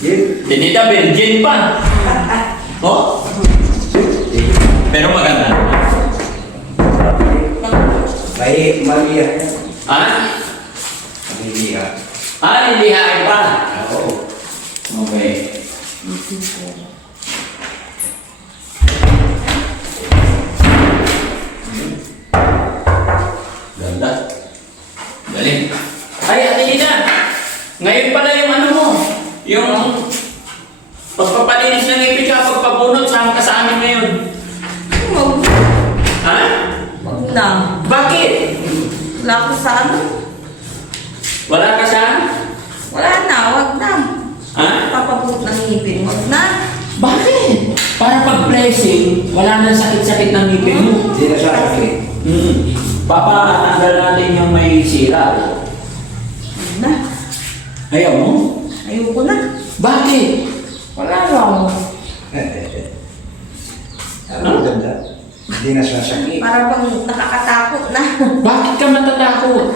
Tinita, virgin pa. Oh? Pero maganda. Baik, maliya. Ha? Maliya. Lilihain pa. Oo. Okay. Ganda. Galing. Ay, Ate Nina. Ngayon pala yung ano mo. Yung pagpapalinis ng ipin ka, pagpabunot, saan ka sa amin ngayon? Wag Ha? wag na. Bakit? Wala ko sa ano. Wala ka sa? Wala na, wag na. Ha? Papabot ng ngipin, wag na. Bakit? Para pag-blessing, wala nang sakit-sakit ng ngipin mo. Hindi na siya sakit. Papatanggal natin yung may sira. Wag na. Ayaw mo? Ayoko na. Bakit? Wala lang. Ang ganda. Hindi na siya sakit. Para bang nakakatakot na. Bakit ka matatakot?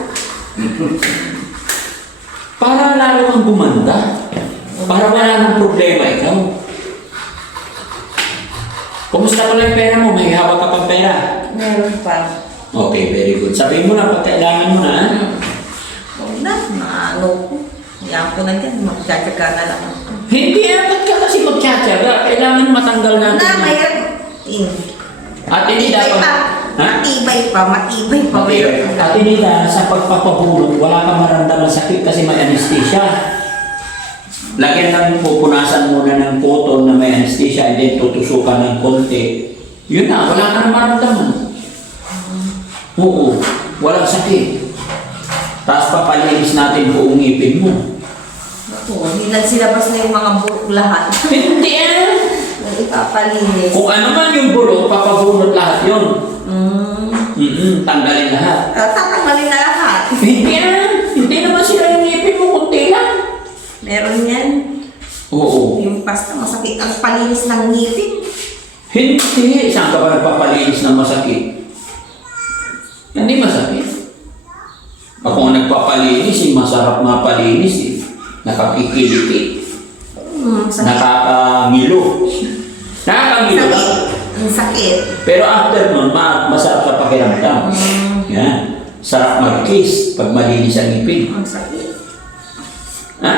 Para lalo kang gumanda. Para wala nang problema ikaw. Kumusta pala yung pera mo? May hawak ka pang pera? Meron pa. Okay, very good. Sabihin mo na pag kailangan mo na. Ha? Wag na, maano ko. Yan ko na dyan, magtsatsaga na lang ako. Hindi, ba't ka kasi magtsatsaga? Kailangan matanggal natin. Na, mayroon. At hindi dapat. Ha? Matibay pa, matibay pa. Mayroon At hindi na sa pagpapahulog, wala kang maramdaman sakit kasi may anesthesia. Lagyan lang pupunasan muna ng cotton na may anesthesia and then tutusukan ng konti. Yun na, wala ka nang maramdaman. Oo, walang sakit. Tapos papalinis natin buong ngipin mo. Ako, hindi nagsilabas na yung mga burok lahat. Hindi Yung ipapalinis. Kung ano man yung bulok, papabunot lahat yun. Tanggalin lahat. Tatanggalin na lahat. Hindi naman sila yung ngipin mo, kunti lang. Meron yan. Oo. Yung pasta, masakit ang palinis ng ngipin. Hindi. Saan ka ba nagpapalinis ng masakit? Hindi masakit. Ako ang nagpapalinis, masarap mapalinis eh. Nakakikiliti. Sakit. Nakakangilo. Nakakangilo lang. Sakit. Ang sakit. Pero after nun, masarap sa pakiramdam. Yan. Sarap mag-kiss pag malinis ang ngipin. Ang sakit. Ha?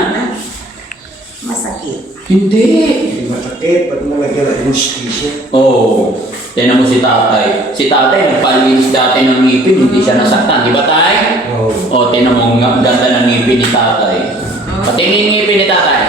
Masakit. Hindi. Hindi masakit pag nalagyan ng anesthesia. Oo. Tignan mo si tatay. Si tatay nagpalinis dati ng ngipin, hindi siya nasaktan. Di ba tay? Oo. O, tignan mo ang ganda ng ngipin ni tatay. Patingin yung ngipin ni tatay.